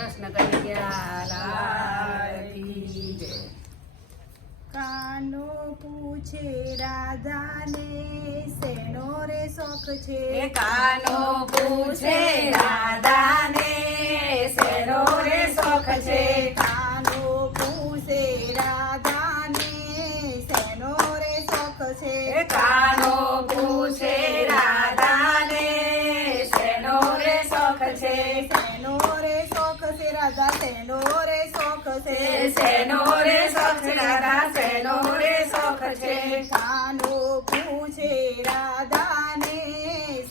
કૃષ્ણ કનૈયા લાલ કી જય. કાનો પૂછે રાધાને શેનો રે શોખ છે. કાનો પૂછે રાધાને શેનો રે શોખ છે. કાનો પૂછે રાધાને શેનો રે શોખ છે. કાનો પૂછે રાધાને શેનો રે શોખ છે. શેનો રે શોખ છે રાધા શેનો રે શોખ છે. શેનો રે શોખ છે રાધા શેનો રે શોખ છે. કાનો પૂછે રાધાને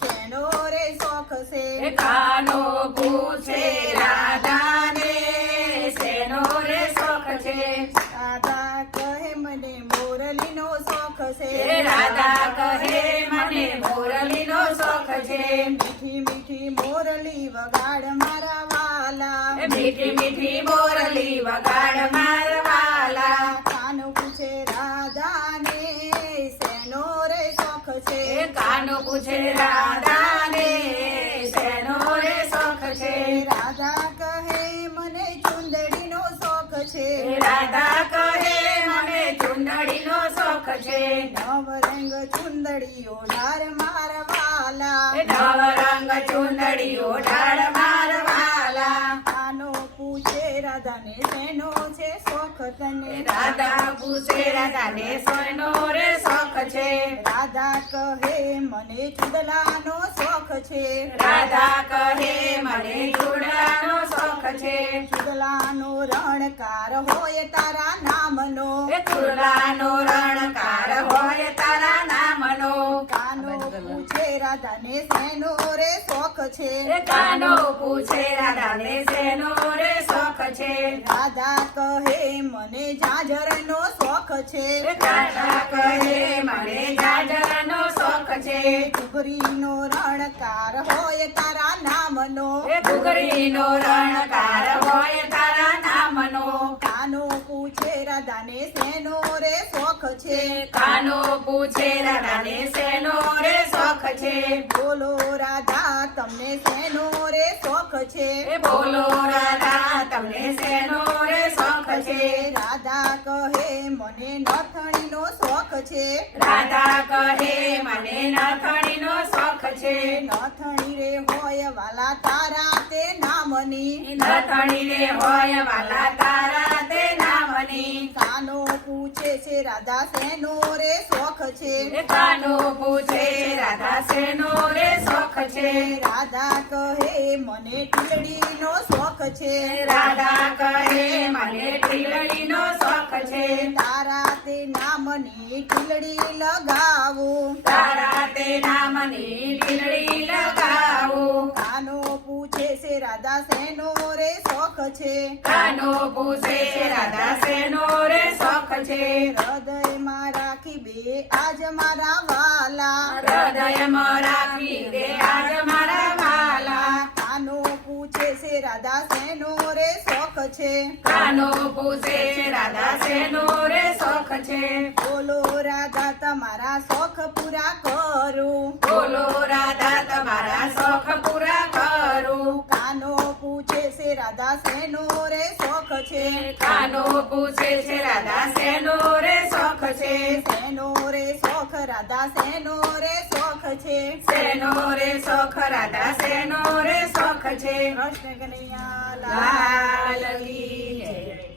શેનો રે શોખ છે. કાનો પૂછે રાધાને શેનો રે શોખ છે. રાધા કહે મને મોરલીનો શોખ છે. રાધા કહે મને મોરલીનો શોખ છે. મીઠી મીઠી મોરલી વગાડ મારા વાલા. મીઠી મીઠી મોરલી વગાડ મારવાલા. કાનો પૂછે રાધાને શેનો રે શોખ છે. કાનો પૂછે રાધાને શેનો રે શોખ છે. રાધા કહે મને ચુંદડીનો શોખ છે. રાધા કહે મને ચુંદડીનો શોખ છે. નવરંગ ચુંદડીઓ ધાર મારવાલા. નવરંગ ચુંદડીઓ ઢાળ મારવાલા. કાનો પૂછે રાધાને શેનો છે શોખ તને. રાધા પૂછે રાધાને શેનો રે શોખ છે. રાધા કહે મને ચુંદલાનો શોખ છે. રાધા કહે મને ચૂડાનો શોખ છે. ચુંદલાનો રણકાર હોય તારા નામનો. ચૂડાનો રણકાર હોય તારા નામનો. કાનો પૂછે રાધાને શેનો રે શોખ છે. કાનો પૂછે રાધાને શેનો રે શોખ છે. રાધા કહે મને જાજરનો શોખ છે. રાધા કહે મને જાજરનો શોખ છે. ઘૂઘરીનો રણકાર હોય તારા નામનો. ઘૂઘરીનો રણકાર હોય તારા નામનો. કાનો પૂછે રાધાને શેનો રે શોખ છે. કાનો પૂછે રાધાને શેનો રે શોખ છે. બોલો રાધા તમને શેનો રે શોખ છે. બોલો રાધા તમને શેનો રે શોખ છે. રાધા કહે મને નથણીનો શોખ છે. રાધા કહે મને નથણીનો શોખ છે. નથણી રે હોય વાલા તારા તે નામની. નથણી રે હોય વાલા તારા તે નામની. કાનો પૂછે છે રાધા શેનો રે શોખ છે. કાનો પૂછે રાધા શેનો રે શોખ છે. રાધા કહે મને ટીલડીનો શોખ છે. રાધા કહે મને ટીલડીનો શોખ છે. તારા તે નામની ટીલડી લગાવું. તારા તે નામની ટીલડી લગાવું. કાનો પૂછે છે રાધા શેનો રે શોખ છે. કાનો પૂછે રાધા શેનો રે શોખ છે. હૃદયમાં રાખી બે આજ મારા વાલા. હૃદયમાં રાખી દે આજ મારા વાલા. કાનો પૂછે છે રાધા શેનો રે શોખ છે. કાનો પૂછે રાધા શેનો રે શોખ છે. બોલો રાધા તમારા શોખ પૂરા કરું. બોલો રાધા તમારા શોખ પૂરા કરું. કાનો પૂછે છે રાધા શેનો રે શોખ છે. કાનો પૂછે છે રાધા શેનો રે શોખ છે. શેનો રે શોખ રાધા શેનો રે શોખ છે. શેનો રે શોખ રાધા શેનો રે શોખ છે. કૃષ્ણ કનૈયા લાલ. લાલ